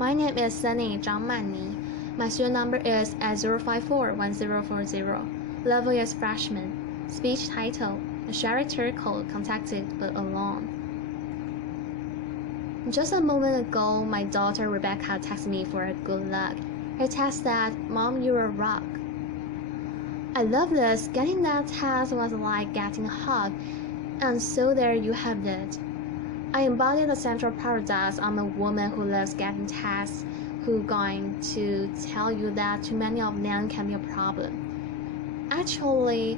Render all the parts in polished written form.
My name is Sunny Zhang Manni. My student number is at 0541040. Level is freshman. Speech title: Sherry Turkle contacted but alone. Just a moment ago, my daughter Rebecca texted me for good luck. Her text said, "Mom, you're a rock." I love this. Getting that text was like getting a hug. And so there you have it. I embody the central paradox. I'm a woman who loves getting texts, who's going to tell you that too many of them can be a problem. Actually,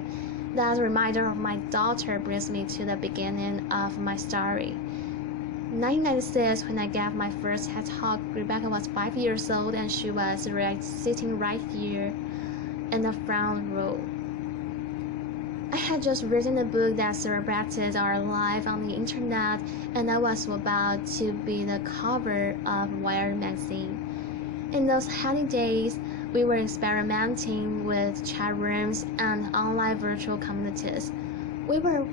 that reminder of my daughter brings me to the beginning of my story. 1996, when I gave my first TED Talk, Rebecca was 5 years old and she was sitting right here in the front row. I had just written a book that celebrated our life on the internet, and I was about to be the cover of Wired magazine. In those heady days, we were experimenting with chat rooms and online virtual communities. We were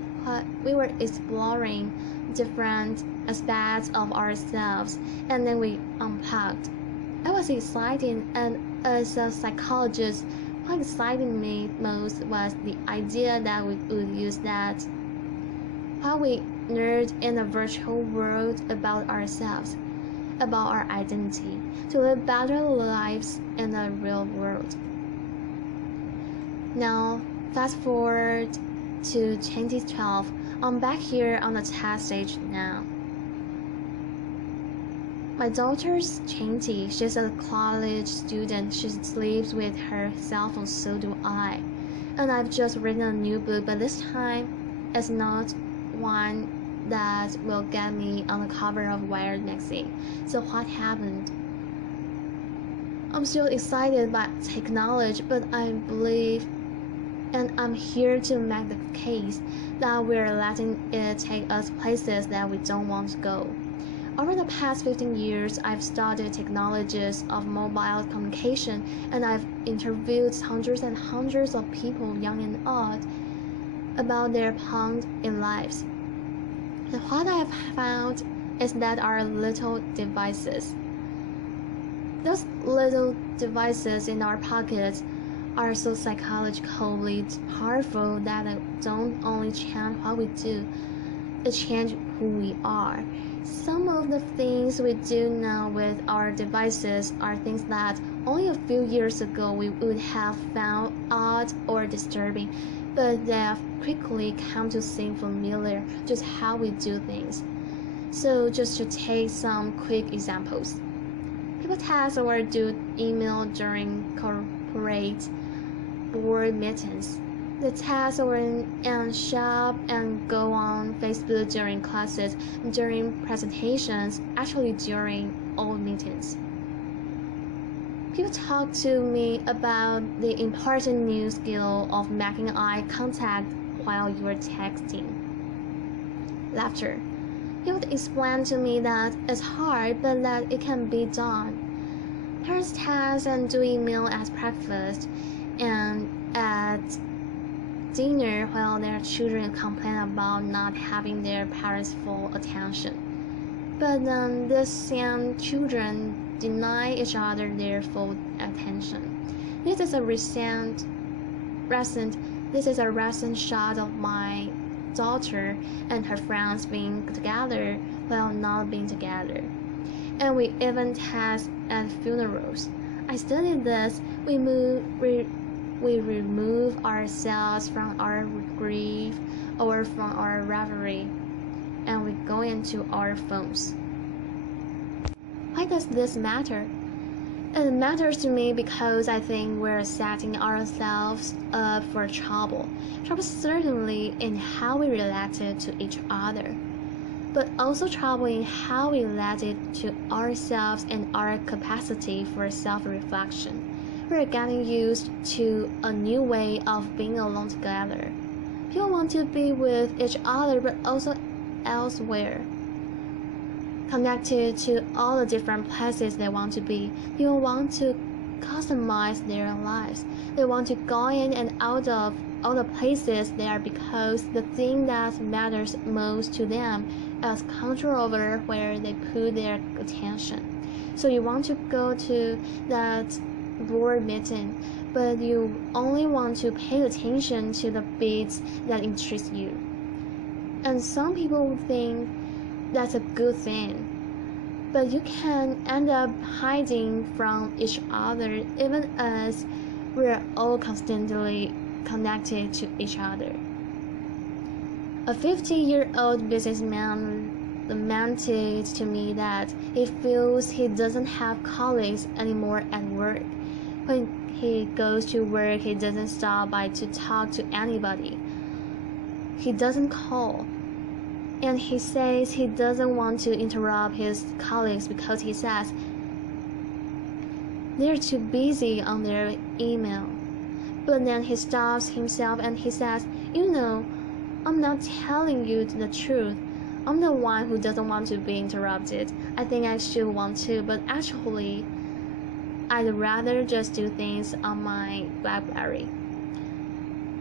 exploring different aspects of ourselves, and then we unplugged. I was excited, and as a psychologist, what excited me most was the idea that we would use that while we nerd in the virtual world about ourselves, about our identity, to live better lives in the real world. Now, fast forward to 2012, I'm back here on the test stage now. My daughter's 20. She's a college student. She sleeps with her cell phone, so do I. And I've just written a new book, but this time it's not one that will get me on the cover of Wired magazine. So what happened? I'm still excited by technology, but I believe, and I'm here to make the case, that we're letting it take us places that we don't want to go. Over the past 15 years, I've studied technologies of mobile communication, and I've interviewed hundreds and hundreds of people, young and old, about their point in lives. And what I've found is that our little devices, those little devices in our pockets, are so psychologically powerful that they don't only change what we do, they change who we are. Some of the things we do now with our devices are things that only a few years ago we would have found odd or disturbing, but they have quickly come to seem familiar, just how we do things. So just to take some quick examples. People text or do email during corporate board meetings. They text or and shop and go on Facebook during classes, during presentations, actually during all meetings. People talk to me about the important new skill of making eye contact while you're texting. Laughter. People explain to me that it's hard, but that it can be done. Parents text and do email at breakfast and at dinner while their children complain about not having their parents' full attention. But then these same children deny each other their full attention. This is a recent shot of my daughter and her friends being together while not being together. And we even test at funerals. I studied this. We remove ourselves from our grief or from our reverie, and we go into our phones. Why does this matter? It matters to me because I think we're setting ourselves up for trouble. Trouble certainly in how we related to each other, but also trouble in how we related to ourselves and our capacity for self-reflection. We're getting used to a new way of being alone together. People want to be with each other, but also elsewhere, connected to all the different places they want to be. People want to customize their lives. They want to go in and out of all the places they are because the thing that matters most to them is control over where they put their attention. So you want to go to that board meeting, but you only want to pay attention to the bits that interest you. And some people think that's a good thing, but you can end up hiding from each other even as we're all constantly connected to each other. A 50-year-old businessman lamented to me that he feels he doesn't have colleagues anymore at work. When he goes to work, he doesn't stop by to talk to anybody. He doesn't call. And he says he doesn't want to interrupt his colleagues because he says they're too busy on their email. But then he stops himself and he says, I'm not telling you the truth. I'm the one who doesn't want to be interrupted. I think I should want to, but actually, I'd rather just do things on my BlackBerry.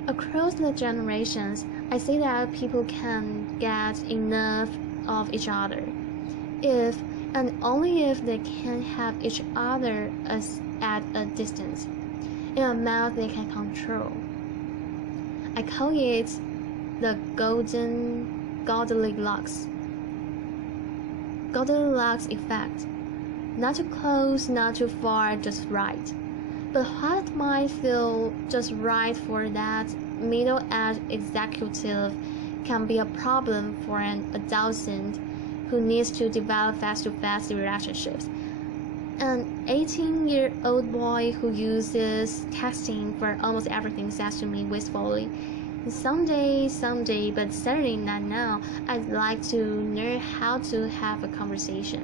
Across the generations, I see that people can get enough of each other if and only if they can have each other at a distance, in a amount they can control. I call it the Goldilocks effect. Not too close, not too far, just right. But what might feel just right for that middle-aged executive can be a problem for an adolescent who needs to develop fast-to-fast relationships. An 18-year-old boy who uses texting for almost everything says to me wistfully, Someday, but certainly not now. I'd like to learn how to have a conversation.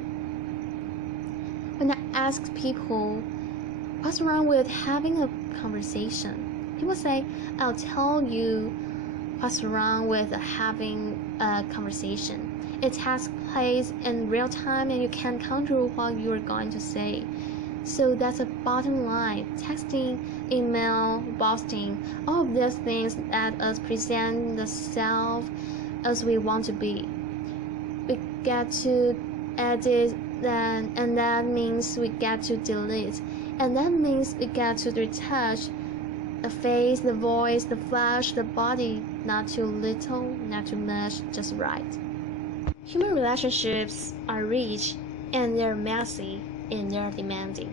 When I ask people, what's wrong with having a conversation? People say, I'll tell you what's wrong with having a conversation. It takes place in real time and you can't control what you're going to say. So that's a bottom line. Texting, email, boasting, all of these things let us present the self as we want to be. We get to edit then, and that means we get to delete, and that means we get to retouch the face, the voice, the flesh, the body, not too little, not too much, just right. Human relationships are rich and they're messy and they're demanding.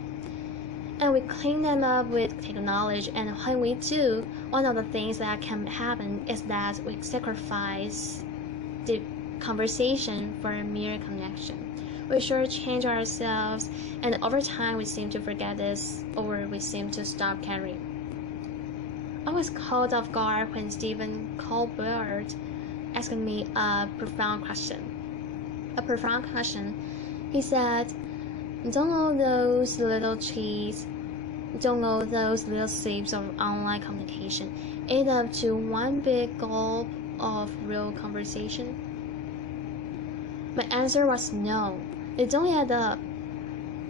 And we clean them up with technology, and when we do, one of the things that can happen is that we sacrifice the conversation for a mere connection. We shortchange ourselves, and over time we seem to forget this, or we seem to stop caring. I was caught off guard when Stephen Colbert asked me a profound question. He said, don't all those little cheats, don't all those little sips of online communication add up to one big gulp of real conversation? My answer was no, they don't add up.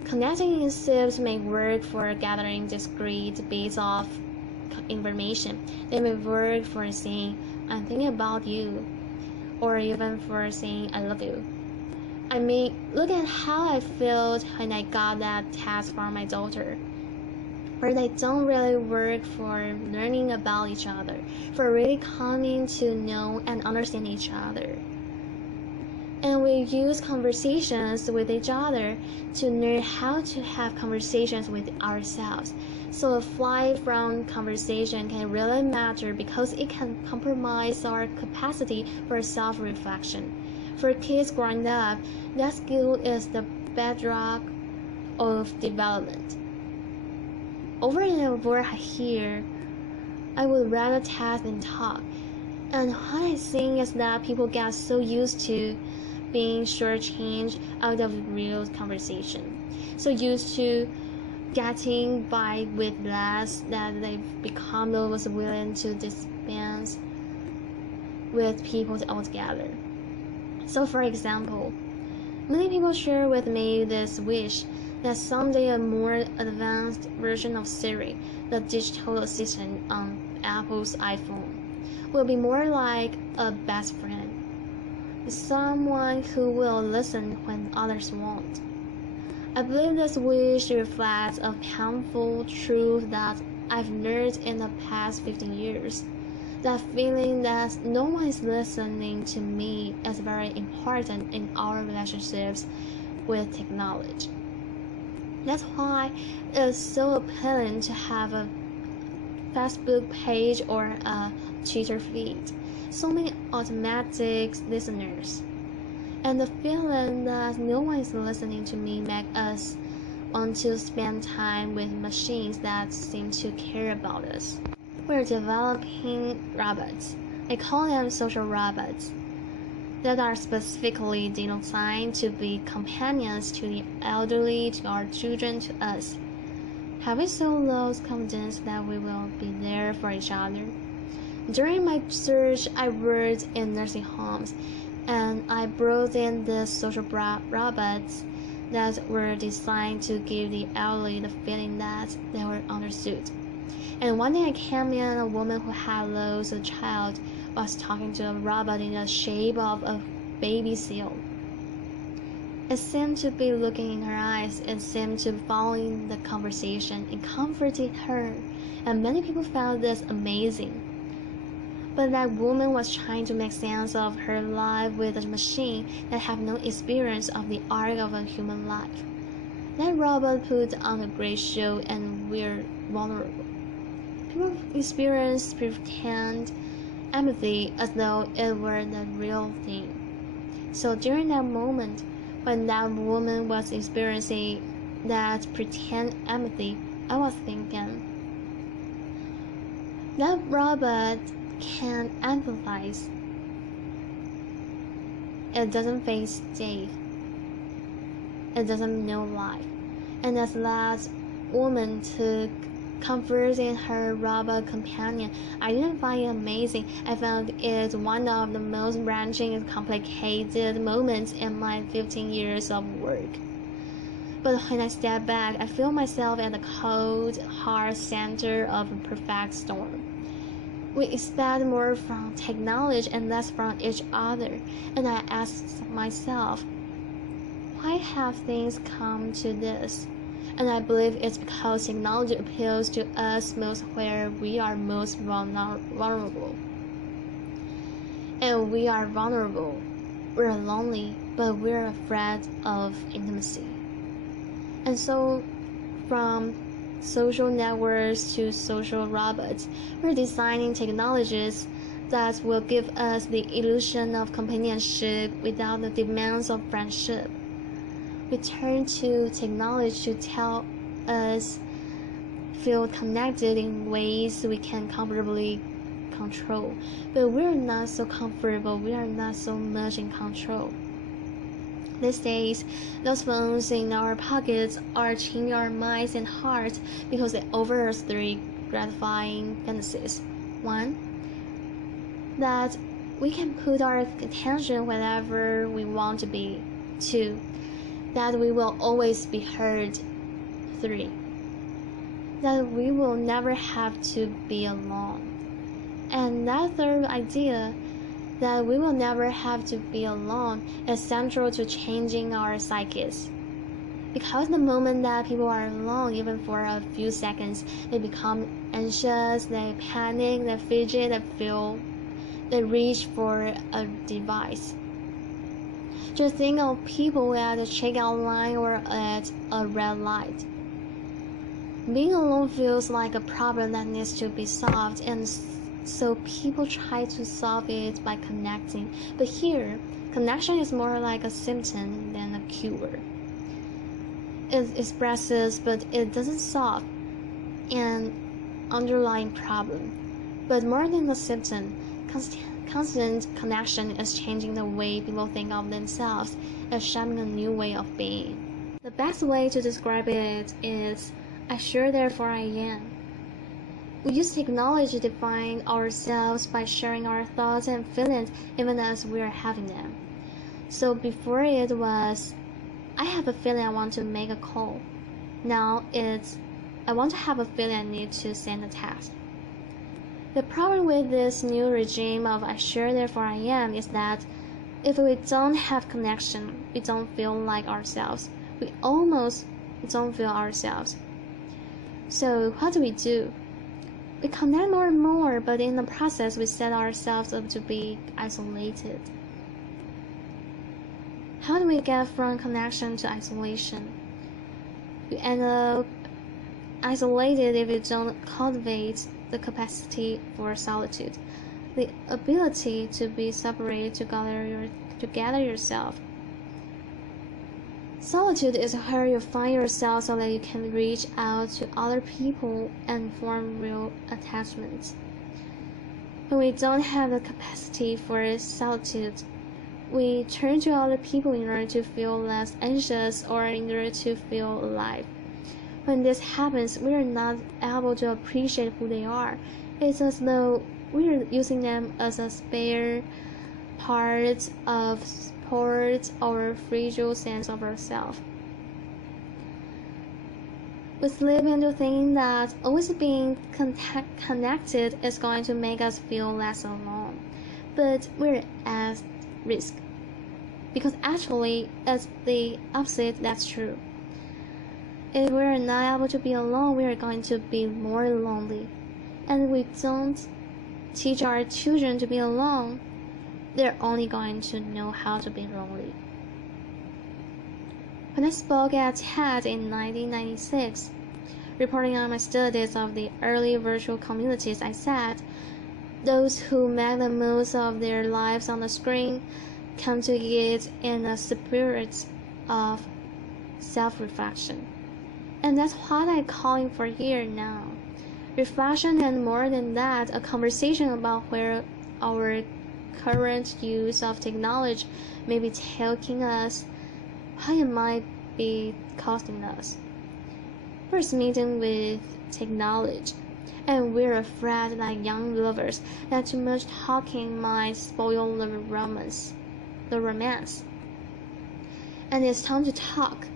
Connecting in sips may work for gathering discrete bits of information. They may work for saying, I'm thinking about you, or even for saying, I love you. I mean, look at how I felt when I got that text from my daughter. But they don't really work for learning about each other, for really coming to know and understand each other. And we use conversations with each other to learn how to have conversations with ourselves. So a flight from conversation can really matter because it can compromise our capacity for self-reflection. For kids growing up, that skill is the bedrock of development. Over and over here, I would rather text than talk. And what I think is that people get so used to being shortchanged out of real conversation, so used to getting by with less that they've become almost willing to dispense with people altogether. So for example, many people share with me this wish that someday a more advanced version of Siri, the digital assistant on Apple's iPhone, will be more like a best friend, someone who will listen when others won't. I believe this wish reflects a painful truth that I've learned in the past 15 years. That feeling that no one is listening to me is very important in our relationships with technology. That's why it's so appealing to have a Facebook page or a Twitter feed. So many automatic listeners. And the feeling that no one is listening to me makes us want to spend time with machines that seem to care about us. We're developing robots. I call them social robots that are specifically designed to be companions to the elderly, to our children, to us. Have we so lost confidence that we will be there for each other? During my search, I worked in nursing homes, and I brought in these social robots that were designed to give the elderly the feeling that they were understood. And one day I came in, a woman who had lost a child was talking to a robot in the shape of a baby seal. It seemed to be looking in her eyes, it seemed to be following the conversation, it comforted her, and many people found this amazing. But that woman was trying to make sense of her life with a machine that had no experience of the arc of a human life. That robot put on a great show, and we're vulnerable. People experience pretend empathy as though it were the real thing. So during that moment, when that woman was experiencing that pretend empathy, I was thinking, that robot can empathize. It doesn't face death. It doesn't know life. And as that woman took comfort in her robot companion, I didn't find it amazing. I found it one of the most wrenching and complicated moments in my 15 years of work. But when I step back, I feel myself at the cold, hard center of a perfect storm. We expect more from technology and less from each other, and I asked myself, why have things come to this? And I believe it's because technology appeals to us most where we are most vulnerable. And we are vulnerable. We're lonely, but we're afraid of intimacy. And so, from social networks to social robots, we're designing technologies that will give us the illusion of companionship without the demands of friendship. We turn to technology to tell us feel connected in ways we can comfortably control, but we're not so comfortable, we are not so much in control. These days, those phones in our pockets are changing our minds and hearts because they offer us three gratifying fantasies. One, that we can put our attention wherever we want to be. Two, that we will always be heard. 3. That we will never have to be alone. And that third idea, that we will never have to be alone, is central to changing our psyches. Because the moment that people are alone, even for a few seconds, they become anxious, they panic, they fidget, they reach for a device. Just think of people at a checkout line or at a red light. Being alone feels like a problem that needs to be solved, and so people try to solve it by connecting. But here, connection is more like a symptom than a cure. It expresses, but it doesn't solve an underlying problem. But more than a symptom, constant connection is changing the way people think of themselves and shaping a new way of being. The best way to describe it is, I sure therefore I am. We use technology to define ourselves by sharing our thoughts and feelings even as we are having them. So before it was, I have a feeling I want to make a call. Now it's, I want to have a feeling I need to send a text. The problem with this new regime of I sure therefore I am is that if we don't have connection, we don't feel like ourselves. we almost don't feel ourselves. So what do? We connect more and more, but in the process we set ourselves up to be isolated. How do we get from connection to isolation? You end up isolated if you don't cultivate the capacity for solitude, the ability to be separate to gather yourself. Solitude is where you find yourself so that you can reach out to other people and form real attachments. When we don't have the capacity for solitude, we turn to other people in order to feel less anxious or in order to feel alive. When this happens, we are not able to appreciate who they are. It's as though we are using them as a spare part of support our fragile sense of ourselves. We slip into thinking that always being connected is going to make us feel less alone, but we're at risk. Because actually, it's the opposite that's true. If we're not able to be alone, we are going to be more lonely. And we don't teach our children to be alone, they're only going to know how to be lonely. When I spoke at TED in 1996, reporting on my studies of the early virtual communities, I said, those who make the most of their lives on the screen come to it in a spirit of self-reflection. And that's what I'm calling for here now. Reflection, and more than that, a conversation about where our current use of technology may be taking us, how it might be costing us. We're smitten with technology, and we're afraid like young lovers that too much talking might spoil the romance. And it's time to talk.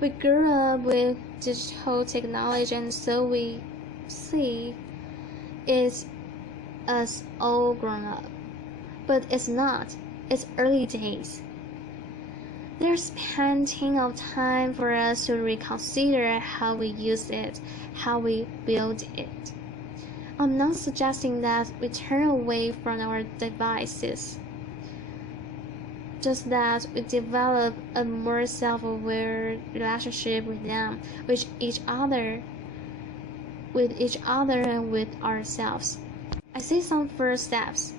We grew up with digital technology, and so we see it as all grown up. But it's not. It's early days. There's plenty of time for us to reconsider how we use it, how we build it. I'm not suggesting that we turn away from our devices, just that we develop a more self-aware relationship with them, with each other, and with ourselves. I see some first steps.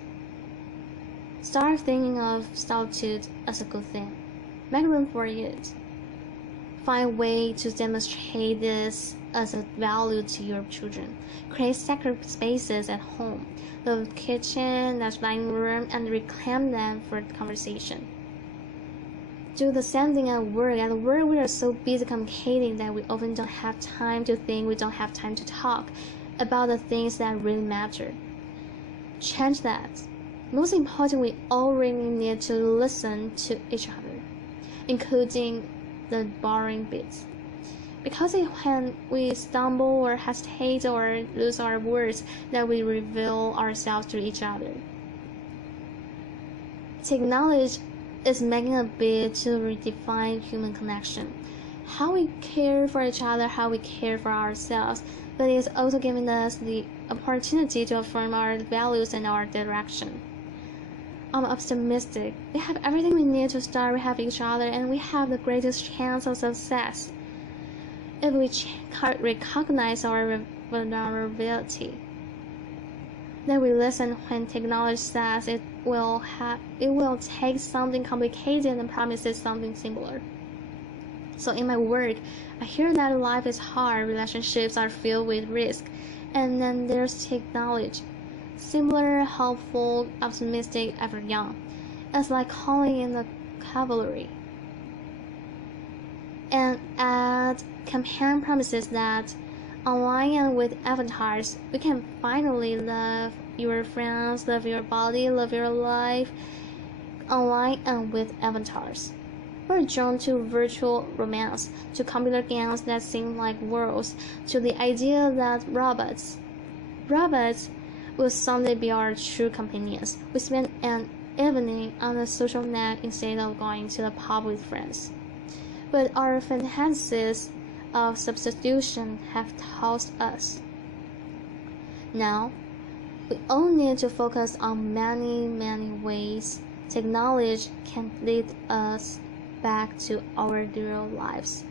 Start thinking of solitude as a good thing. Make room for it. Find a way to demonstrate this as a value to your children. Create sacred spaces at home, the kitchen, the dining room, and reclaim them for conversation. Do the same thing at work. At work, we are so busy communicating that we often don't have time to think, we don't have time to talk about the things that really matter. Change that. Most important, we all really need to listen to each other, including the boring bits. Because it's when we stumble or hesitate or lose our words that we reveal ourselves to each other. Technology is making a bid to redefine human connection, how we care for each other, how we care for ourselves, but it's also giving us the opportunity to affirm our values and our direction. I'm optimistic. We have everything we need to start. We have each other, and we have the greatest chance of success if we recognize our vulnerability. Then we listen when technology says it will take something complicated and promises something similar. So in my work, I hear that life is hard, relationships are filled with risk, and then there's technology. Similar, hopeful, optimistic, ever young. It's like calling in the cavalry. And add campaign promises that online and with avatars, we can finally love your friends, love your body, love your life, online and with avatars. We're drawn to virtual romance, to computer games that seem like worlds, to the idea that robots will someday be our true companions. We spend an evening on the social net instead of going to the pub with friends. but our fantasies of substitution have taught us. Now, we all need to focus on many ways technology can lead us back to our real lives,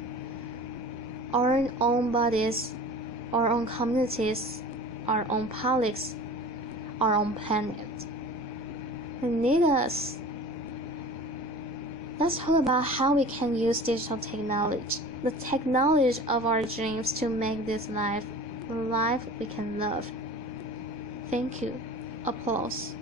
our own bodies, our own communities, our own politics, our own planet. They need us. Let's talk about how we can use digital technology, the technology of our dreams, to make this life the life we can love. Thank you. Applause.